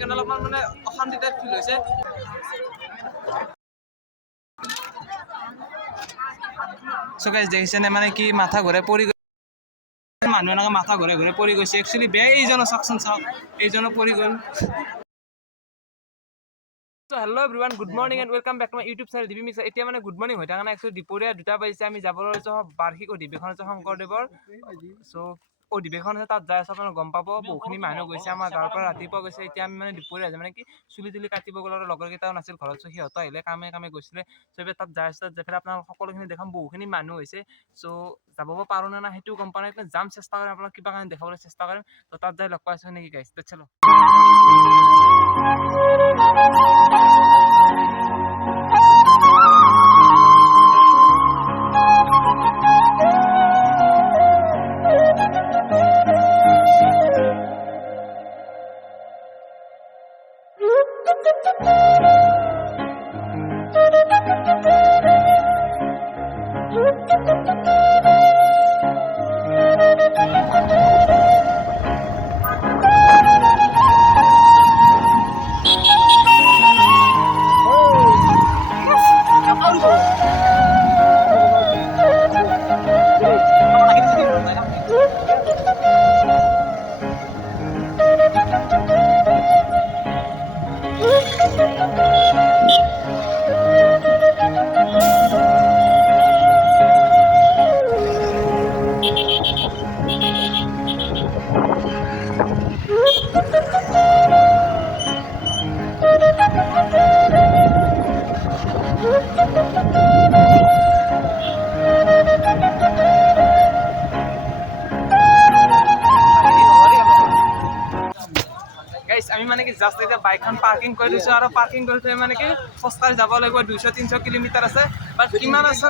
সেইকাৰণে অলপমান মানে অশান্তি টাইপ ফিল হৈছে। সো গাইজ দেখিছেনে মানে কি মাথা ঘূৰাই পৰি মানুহ এনেকৈ মাথা ঘূৰাই ঘূৰাই পৰি গৈছে। একচুৱেলি বেয়া এইজনো চাওকচোন, চাওক এইজনো পৰি গ'ল। So hello everyone, good morning and welcome back to my YouTube channel DB Mix. এতিয়া মানে গুড মৰ্নিং হৈ থকা নাই, একচুৱেলি দুপৰীয়া 2টা বাজিছে। আমি যাব লৈছোঁ বাৰ্ষিক অধিৱেশন আছে শংকৰদেৱৰ। চ' অধিৱেশন আছে, তাত যাই আছোঁ। আপোনালোকে গম পাব বহুখিনি মানুহ গৈছে আমাৰ গাঁৱৰ পৰা ৰাতিপুৱা গৈছে। এতিয়া আমি মানে দুপৰীয়া আছে মানে কি চুলি তুলি কাটিব গ'ল আৰু লগৰ কেইটাও নাছিল ঘৰত। চ' সিহঁত আহিলে কামে গৈছিলে। চ' এতিয়া তাত যাই আছোঁ, যাই পেলাই আপোনালোক সকলোখিনি দেখাম। বহুখিনি মানুহ হৈছে, চ' যাব পাৰোঁ নে নাই সেইটোও গম পোৱা নাই। যাম, চেষ্টা কৰিম আপোনালোক কিবা কাৰণে দেখাবলৈ চেষ্টা কৰিম। ত' তাত যাই লগ পাইছোঁ নেকি গাইছ, চলো। আমি মানে কি জাষ্ট এতিয়া বাইকখন পাৰ্কিং কৰি দিছোঁ আৰু পাৰ্কিং কৰি থৈ মানে কি খোজকাঢ়ি যাব লাগিব। 200-300 কিলোমিটাৰ আছে। বাট কিমান আছে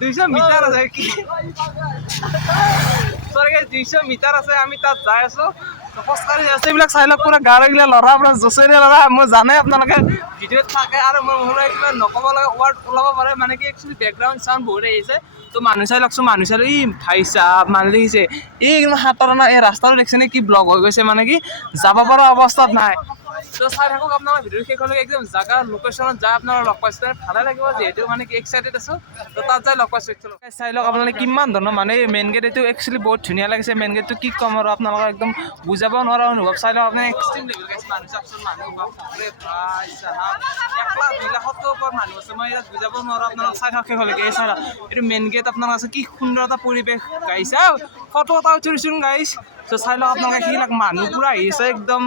200 মিটাৰ আছে কি চৰি 200 মিটাৰ আছে। আমি তাত যাই আছোঁ, খোজকাঢ়ি আছে। এইবিলাক চাই লওক, পুৰা গাড়ীগিলা ল'ৰা আপোনাৰ জচেৰে ল'ৰা। মই জানে আপোনালোকে ভিডিঅ'ত থাকে আৰু মই কিবা নক'ব লগা ৱাৰ্ড ওলাব পাৰে। মানে কি একচুৱেলি বেকগ্ৰাউণ্ড চাউণ্ড বহুত আহিছে। তো মানুহ চাই লওকচোন, মানুহ চাই ই ভাই চাহ মানুহ দেখিছে এই একদম সাঁতৰা না এই ৰাস্তাটো দেখিছে নে কি ব্লক হৈ গৈছে, মানে কি যাব পৰা অৱস্থাত নাই। তো চাই থাকক আপোনালোকে ভিডিঅ' শেষলৈকে। একদম জাগা লোকেশ্যনত যাই আপোনালোকে লগ পাইছে, ভালে লাগিব যিহেতু মানে কি এক্সাইটেড আছোঁ। তো তাত যাই লগ পাইছোঁ। চাই লওক আপোনালোকে কিমান ধৰণৰ মানে মেইন গেট এইটো একচুৱেলি বহুত ধুনীয়া লাগিছে। মেইন গেটটো কি ক'ম আৰু আপোনালোকক একদম বুজাব নোৱাৰা অনুভৱ। চাই লওক আপুনি এক্সট্ৰিম লেভেল গাইছে। মানুহ চাওকচোন, মানুহ বাপৰে ভাই চাহাব 1,00,000-2,00,000 ওপৰত মানুহ আছে। মই ইয়াত বুজাব নোৱাৰোঁ আপোনালোক। চাই থাকক শেষলৈকে। এই চাই এইটো মেইন গেট আপোনালোক আছে, কি সুন্দৰ এটা পৰিৱেশ গাইছে। ফটো এটা উঠিছোঁ গাইছ। ত' চাই লওক আপোনালোকে সেইবিলাক মানুহ পুৰা আহিছে একদম।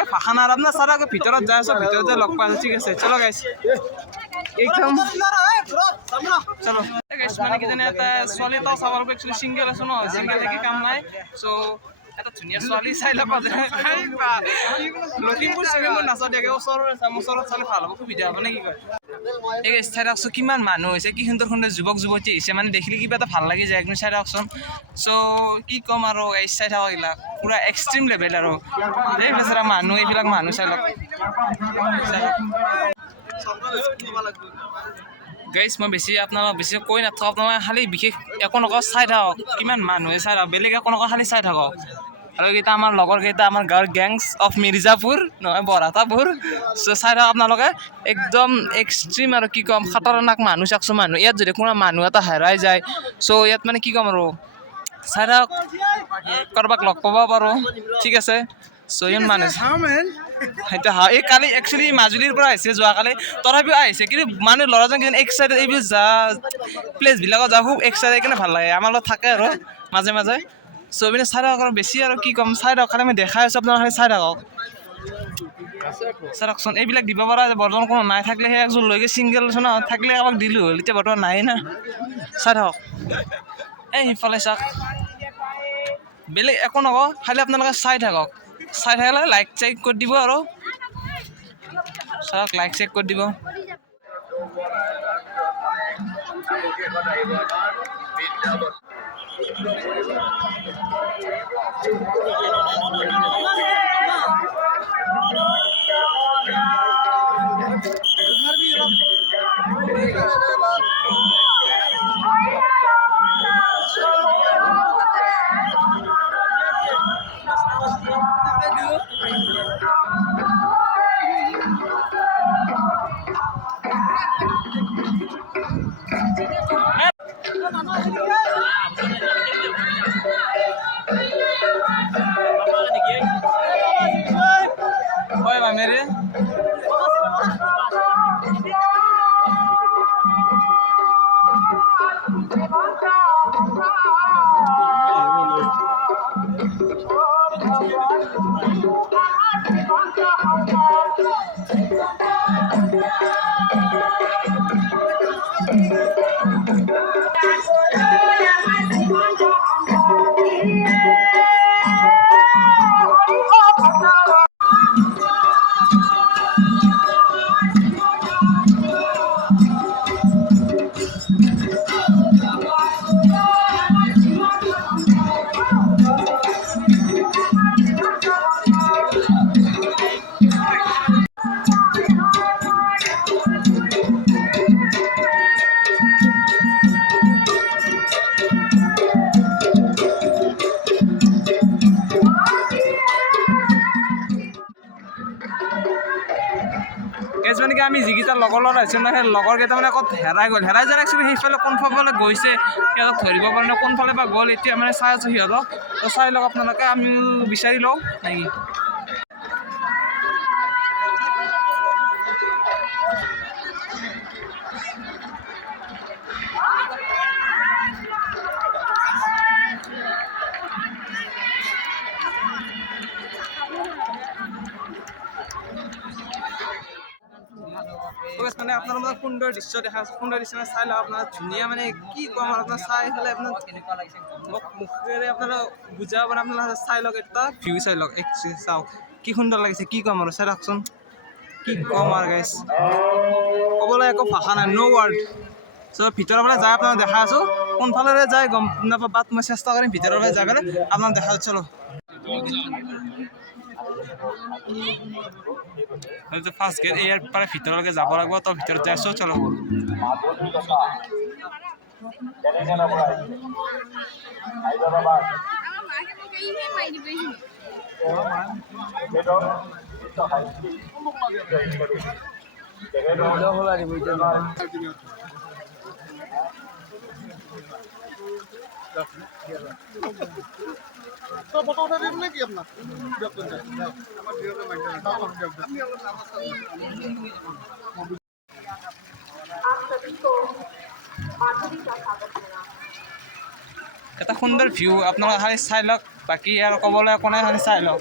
এই ভাষা নাই আপোনাৰ চাই ভিতৰত যাই আছোঁ, ভিতৰত যাই লগ পাই আছোঁ। ঠিক আছে চলো গাইছ একদম চলো গাইছ। মানে কি জানে এটা ছোৱালী এটাও চাব লাগিব। একচুৱেলি ছিংগল আছোঁ ন, ছিংগল থাকি কাম নাই। চ' এটা ধুনীয়া ছোৱালী চাই ল'ব। লখিমপুৰ চখিমপুৰ নাচাওঁ দিয়াকে ওচৰত চালে ভাল হ'ব, সুবিধা হ'ব নে কি কয়। এই চাই ৰাখছোঁ কিমান মানুহ হৈছে, কি সুন্দৰ সুন্দৰ যুৱক যুৱতী আহিছে। মানে দেখিলে কিবা এটা ভাল লাগি যায় একদম। চাই ৰাখচোন। চ' কি ক'ম আৰু এই চাই থাকক, এইবিলাক পুৰা এক্সট্ৰিম লেভেল আৰু এই বেচেৰা মানুহ, এইবিলাক মানুহ চাই লওক। গাইছ মই আপোনালোক বেছি কৈ নাথাকোঁ। আপোনালোকে খালি বিশেষ একো নকওঁ, চাই থাকক কিমান মানুহে চাই থাকক। বেলেগ একো নকওঁ, খালি চাই থাকক। আৰু কেইটা আমাৰ লগৰ কেইটা আমাৰ গাঁৱৰ গেংছ অফ মিৰ্জাপুৰ নহয় বৰাতাপুৰ। চ' চাই থাকক আপোনালোকে একদম এক্সট্ৰিম আৰু কি ক'ম খাতাৰনাক মানুহ চাওকচোন। মানুহ ইয়াত যদি কোনো মানুহ এটা হেৰাই যায়, চ' ইয়াত মানে কি ক'ম আৰু চাই থাকক, কাৰোবাক লগ পাব পাৰোঁ। ঠিক আছে চ' ইমান মানুহ সেইটো এই কালি একচুৱেলি মাজুলীৰ পৰা আহিছে যোৱাকালি, তথাপিও আহিছে। কিন্তু মানুহ ল'ৰাজন কিজানি এক্সাইটেড। এইবোৰ যা প্লেচবিলাকত যাওঁ খুব এক্সাইটেড, সেইকাৰণে ভাল লাগে। আমাৰ লগত থাকে আৰু মাজে মাজে। চ' মানে চাই থাকক আৰু বেছি আৰু কি ক'ম, চাই থাকক। খালি মই দেখাই আছোঁ আপোনালোকে, খালি চাই থাকক। চাওকচোন এইবিলাক দিব পৰা বৰ্তমান কোনো নাই। থাকিলে সেই একযোৰ লৈ গৈ ছিংগল আছোঁ ন, থাকিলে কাৰোবাক দিলোঁ হ'ল। এতিয়া বৰ্তমান নাই না। চাই থাকক এই সিফালে চাওক। বেলেগ একো নকওঁ, খালি আপোনালোকে চাই থাকক। চাই থাকিলে লাইক চাইক কৰি দিব আৰু চাওক লাইক চাইক কৰি দিব। Oi, vai mere. কেছ মানে কি আমি যিকেইটা লগৰ লগত আহিছোঁ মানে সেই লগৰকেইটা মানে ক'ত হেৰাই গ'ল হেৰাই যায় একচুৱেলি সেইফালে কোনফালে গৈছে সিহঁতক ধৰিব পৰা নাই কোনফালে বা গ'ল এতিয়া মানে চাই আছোঁ সিহঁতক তো চাই লওক আপোনালোকে আমি বিচাৰি লওঁ নেকি মানে আপোনাৰ মানে সুন্দৰ দৃশ্য দেখা সুন্দৰ দৃশ্য মানে চাই লওক আপোনাৰ ধুনীয়া মানে কি ক'ম আৰু আপোনাৰ চাই পেলাই আপোনাৰ কেনেকুৱা লাগিছে মোক মুখেৰে আপোনাৰ বুজাব মানে আপোনাৰ চাই লওক এটা ভিউ চাই লওক চাওক কি সুন্দৰ লাগিছে কি ক'ম আৰু চাই লওকচোন কি ক'ম আৰু গাইছ ক'বলৈ একো ভাষা নাই ন' ৱৰ্ড চ' ভিতৰৰ ফালে যাই আপোনাক দেখা আছোঁ কোনফালেৰে যায় গম নাপাওঁ বাট মই চেষ্টা কৰিম ভিতৰৰ ফালে যাই পেলাই আপোনাক দেখা চলো ফাৰ্ষ্ট গেট ইয়াৰ পৰা ভিতৰলৈকে যাব লাগিব তো ভিতৰত যাই আছোঁ চলো তো ফটো উঠাই দিম নেকি আপনাৰ আমাৰ এটা সুন্দৰ ভিউ আপোনালোকে খালি চাই লওক বাকী আৰু ক'বলৈ একো নাই খালি চাই লওক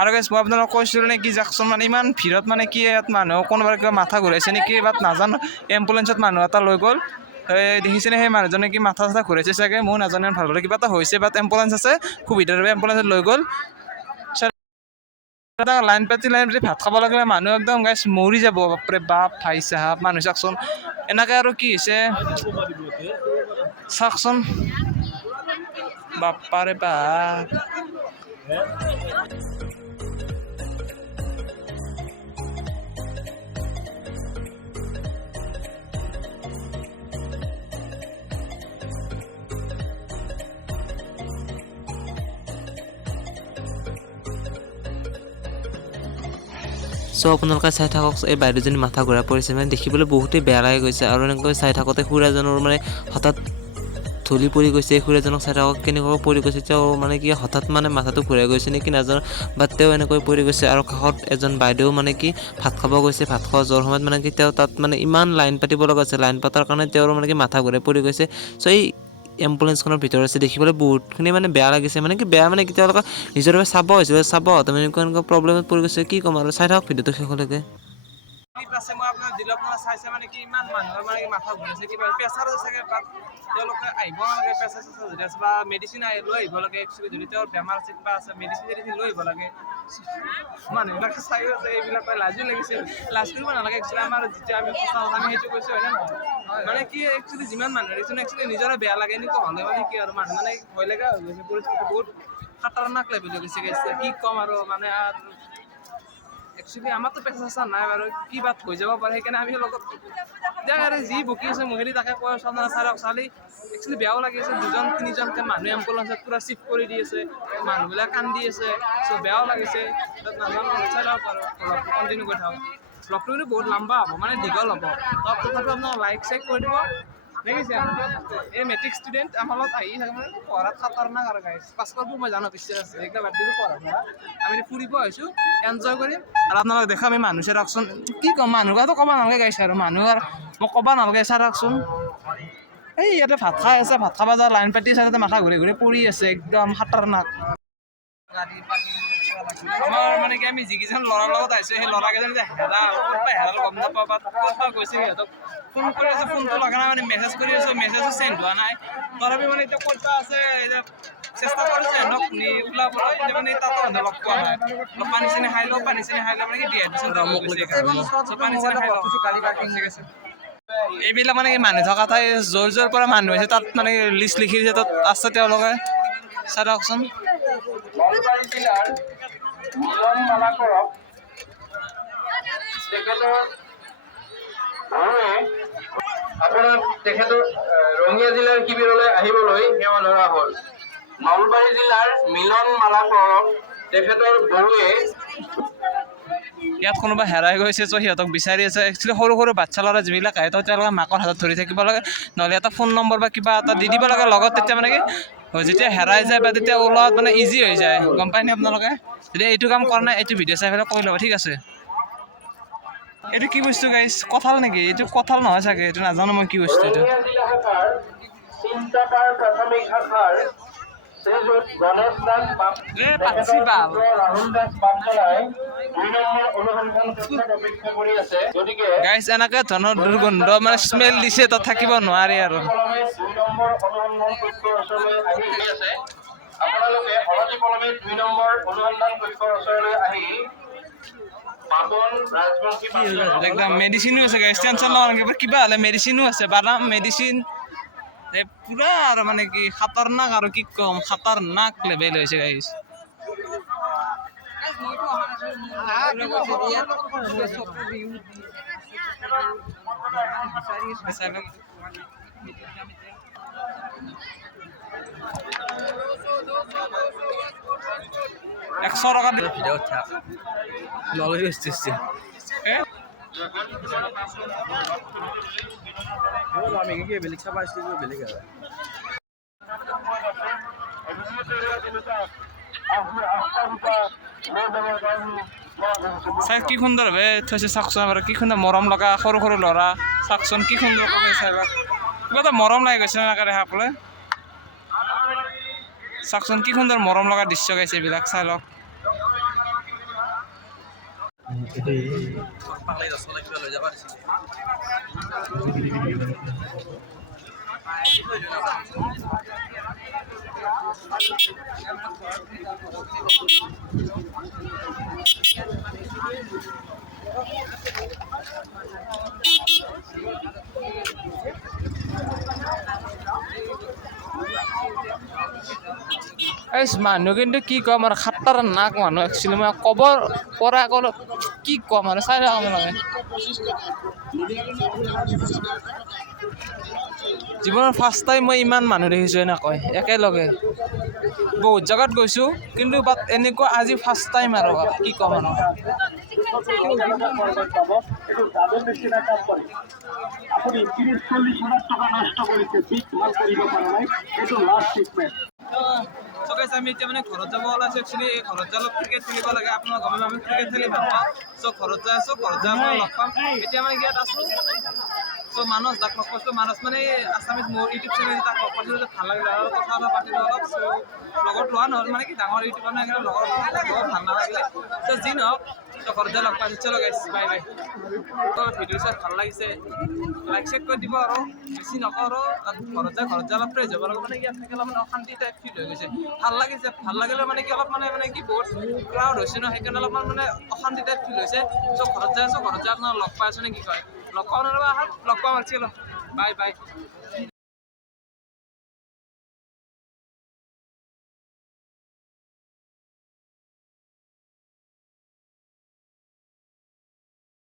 আৰু গাইছ মই আপোনালোকক কৈছিলোঁ নেকি যাকচোন মানে ইমান ভিৰত মানে কি ইয়াত মানুহ কোনোবাৰ কিবা মাথা ঘূৰাইছে নেকি বাট নাজানো এম্বুলেঞ্চত মানুহ এটা লৈ গ'ল দেখিছেনে সেই মানুহজনে কি মাথা চাথা ঘূৰাইছে চাগে মই নাজানো ভালদৰে কিবা এটা হৈছে বাট এম্বুলেঞ্চ আছে সুবিধাৰ বাবে এম্বুলেঞ্চত লৈ গ'ল লাইন পাতি ভাত খাব লাগিলে মানুহ একদম গাইছ মৰি যাব বাপৰে বাপ ভাই চাহাব মানুহ চাওকচোন এনেকৈ আৰু কি হৈছে চাওকচোন বাপাৰে বাপ চ' আপোনালোকে চাই থাকক এই বাইদেউজনী মাথা ঘূৰা পৰিছে মানে দেখিবলৈ বহুতেই বেয়া লাগি গৈছে আৰু এনেকৈ চাই থাকোঁতে খুৰাজনৰ মানে হঠাৎ ধূলি পৰি গৈছে খুৰাজনক চাই থাকক কেনেকুৱাকৈ পৰি গৈছে তেওঁ মানে কি হঠাৎ মানে মাথাটো ঘূৰাই গৈছে নেকি নাজানো বাট তেওঁ এনেকৈ পৰি গৈছে আৰু কাষত এজন বাইদেউ মানে কি ভাত খাব গৈছে ভাত খোৱা যোৱাৰ সময়ত মানে কি তেওঁ তাত মানে ইমান লাইন পাতিব লগা আছে লাইন পতাৰ কাৰণে তেওঁৰ মানে কি মাথা ঘূৰাই পৰি গৈছে চ' এই এম্বুলেঞ্চখনৰ ভিতৰত আছে দেখিবলৈ বহুতখিনি মানে বেয়া লাগিছে মানে কি বেয়া মানে কি তেওঁলোকে নিজৰ বাবে চাব হৈছিলে চাব তাৰমানে এনেকুৱা প্ৰব্লেমত পৰি গৈছে কি ক'ম আৰু চাই থাকক ভিডিঅ'টো শেষলৈকে ক্লিপ আছে মই আপোনাৰ দিলে আপোনাৰ চাইছে মানে কি ইমান মানুহৰ মানে মাথা ঘূৰি আছে কিবা প্ৰেছাৰ চাগে বাট তেওঁলোকে আহিব নালাগে প্ৰেছাৰ চেছাৰ যদি আছে বা মেডিচিন লৈ আহিব লাগে একচুৱেলি যদি তেওঁৰ বেমাৰ আছে কিবা আছে মেডিচিন লৈ আহিব লাগে মানুহবিলাকে চাই আছে এইবিলাক লাজো লাগিছে লাজ কৰিব নালাগে একচুৱেলি আমাৰ যেতিয়া আমি সঁচা কথা আমি সেইটো কৈছোঁ হয় নে নহয় মানে কি একচুৱেলি যিমান মানুহ একচুৱেলি নিজৰে বেয়া লাগে এনেকুৱা হ'লে মানে কি আৰু মানুহ মানে ভয় লগা হৈ গৈছে পৰিস্থিতি বহুত খাতাৰনাক লেভেল হৈ গৈছে কি ক'ম আৰু মানে আৰু একচুৱেলি আমাৰতো পেচা চেচা নাই বাৰু কি বাত হৈ যাব পাৰে সেইকাৰণে আমি লগত এতিয়া আৰু যি বকি আছে মহিলা তাকে কৈ আছোঁ আপোনাৰ চাৰক চালি একচুৱেলি বেয়াও লাগিছে 2-3জনকৈ মানুহে এম্বুলেঞ্চত পূৰা চিফ্ট কৰি দি আছে মানুহবিলাক কান্দি আছে চ' বেয়াও লাগিছে তাত নাজানো চাই লওক আৰু ব্লগটো কণ্টিনিউ কৰি থাকক ব্লগটো কিন্তু বহুত লম্বা হ'ব মানে দীঘল হ'ব তথাপিও আপোনাক লাইক চাইক কৰি দিব দেখিছে এই মেট্ৰিক ষ্টুডেণ্ট আমাৰ লগত আহি থাকে মানে পঢ়াত খাতাৰনাক আৰু গাইছ পাছ কৰিব মই জানো বিশ্বাস আছে একদম বাদ দিলোঁ পঢ়া আমি ফুৰিব আহিছোঁ এনজয় কৰিম আৰু আপোনালোক দেখা আমি মানুহ চাওকচোন কি ক'ম মানুহকতো ক'ব নালাগে গাইছে আৰু মানুহ আৰু মই ক'ব নালাগে চাওকচোন এই ইয়াতে ভাত খাই আছে ভাত খাব যোৱা লাইন পাতি চাই মাথা ঘূৰি ঘূৰি পৰি আছে একদম খাতাৰনাক আমাৰ মানে কি আমি যিকেইজন ল'ৰাৰ লগত আহিছোঁ সেই ল'ৰাকেইজন যে হেৰা ক'ৰ পৰা হেৰাল গম নাপাওঁ বা ক'ৰ পৰা গৈছে সিহঁতক ফোন কৰি আছোঁ ফোনটো লগা নাই মানে মেছেজ কৰি আছোঁ মেছেজো চেণ্ড হোৱা নাই তথাপি মানে এতিয়া ক'ৰ পৰা আছে এতিয়া চেষ্টা কৰিছে সিহঁতক ওলাবলৈ এতিয়া মানে তাতো লগ পোৱা নাই পানী চানী খাই লওঁ পানী চানী খাই লওঁ মানে কি ডিহাইড্ৰেশ্যন পানী চানী খাই লওঁ ঠিক আছে এইবিলাক মানে কি মানুহ থকা ঠাই য'ৰ পৰা মানুহ আছে তাত মানে লিষ্ট লিখি দিছে তাত আছে তেওঁলোকে চাই লওকচোন নলবাৰী জিলাৰ মিলন মালাকৰক তেখেতৰ আপোনাৰ তেখেতৰ ৰঙিয়া জিলাৰ শিবিৰলৈ আহিবলৈ সেৱা ধৰা হ'ল নলবাৰী জিলাৰ মিলন মালাকৰক তেখেতৰ বড়োৱে ইয়াত কোনোবা হেৰাই গৈছে চ' সিহঁতক বিচাৰি আছে একচুৱেলি সৰু সৰু বাচ্ছা ল'ৰা যিবিলাক আহে তো তেওঁলোকে মাকৰ হাতত ধৰি থাকিব লাগে নহ'লে এটা ফোন নম্বৰ বা কিবা এটা দি দিব লাগে লগত তেতিয়া মানে কি যেতিয়া হেৰাই যায় বা তেতিয়া ওলোৱাত মানে ইজি হৈ যায় গম পায়নে আপোনালোকে যদি এইটো কাম কৰা নাই এইটো ভিডিঅ' চাই পেলাই কৈ ল'ব ঠিক আছে এইটো কি বস্তু গাইছ কঁঠাল নেকি এইটো কঁঠাল নহয় চাগে এইটো নাজানো মই কি বস্তু এইটো ৰঙিয়া জিলা শাখাৰ চিন্তাপাৰ প্ৰাথমিক শাখাৰ শ্ৰীযুত গণেশ দাস ৰাহুল দাস বামচলাই 2 নম্বৰ অনুসন্ধান কক্ষত অপেক্ষা কৰি আছে গতিকে গাইছ এনেকৈ ধৰণৰ দুৰ্গন্ধ মানে স্মেল দিছে তাত থাকিব নোৱাৰি আৰু 2 নম্বৰ অনুসন্ধান কক্ষৰ ওচৰলৈ আহি আছে আপোনালোকে হলদি কলমে 2 নম্বৰ অনুসন্ধান কক্ষৰ ওচৰলৈ আহি বাবন ৰাজবংশী একদম মেডিচিনো আছে গাইছ টেনশ্যন ল'ব নালাগে কিবা হ'লে মেডিচিনো আছে বাদাম মেডিচিন পুৰা আৰু মানে কি খাতাৰনাক আৰু কি ক'ম খাতাৰনাক লেভেল হৈছে গাইছ একশ টকা চাই কি সুন্দৰভাৱে থৈছে চাওকচোন বাৰু কি সুন্দৰ মৰম লগা সৰু সৰু ল'ৰা চাওকচোন কি সুন্দৰ কৰি চাই কিবা এটা মৰম লাগি গৈছে এনেকৈ দেখা পালে চাওকচোন কি সুন্দৰ মৰম লগা দৃশ্য গাইছে এইবিলাক চাই লওক এই মানুহ কিন্তু কি ক'ম আৰু খাতাৰনাক মানুহ একচুৱেলি মই ক'ব পৰা কি ক'ম আৰু চাই লওক আপোনালোকে জীৱনৰ ফাৰ্ষ্ট টাইম মই ইমান মানুহ দেখিছোঁ এনেকৈ একেলগে বহুত জেগাত গৈছোঁ কিন্তু বাট এনেকুৱা আজি ফাৰ্ষ্ট টাইম আৰু কি ক'ম আৰু আপুনি 30-40 হাজাৰ টকা নষ্ট কৰিছে ঠিক ভাল কৰিব পৰা নাই এইটো লাষ্ট ট্ৰিটমেণ্ট আমি এতিয়া মানে ঘৰত যাব ওলাইছোঁ একচুৱেলি ঘৰত যাই অলপ ক্ৰিকেট খেলিব লাগে আপোনাৰ গমে আমি ক্ৰিকেট খেলি ভাল পাওঁ চ' ঘৰত যাই আছোঁ ঘৰত যাই মই লগ পাম এতিয়া মানে ইয়াত আছোঁ চ' মানস তাক লগ পাইছোঁ মানস মানে আছামিজ মোৰ ইউটিউব চেনেল তাক লগ পাইছিলোঁ ভাল লাগিলে আৰু কথা পাতিলোঁ অলপ চ' লগত লোৱা নহ'ল মানে কি ডাঙৰ ইউটিউব মানে লগৰ ভাল নালাগিলে চ' যি নহওক তো ঘৰত যাই লগ পাইছোঁ চলো গাইছ বাই বাই তো ভিডিঅ' চাই ভাল লাগিছে লাইক চেক কৰি দিব আৰু বেছি নকওঁ আৰু ঘৰত যাই অলপ ফ্ৰেছ হ'ব লাগিব মানে ইয়াত থাকিলে মানে অশান্তি টাইপ ফিল হৈ গৈছে ভাল লাগিছে ভাল লাগিলে মানে কি অলপ মানে কি বহুত ক্ৰাউড হৈছে ন সেইকাৰণে অলপমান মানে অশান্তি টাইপ ফিল হৈছে চ' ঘৰত যাই আছোঁ ঘৰত যাই আপোনাৰ লগ পাই আছোঁ নে কি কয় লগ পাওঁ নহ'লে লগ পাম আৰু চলো বাই বাই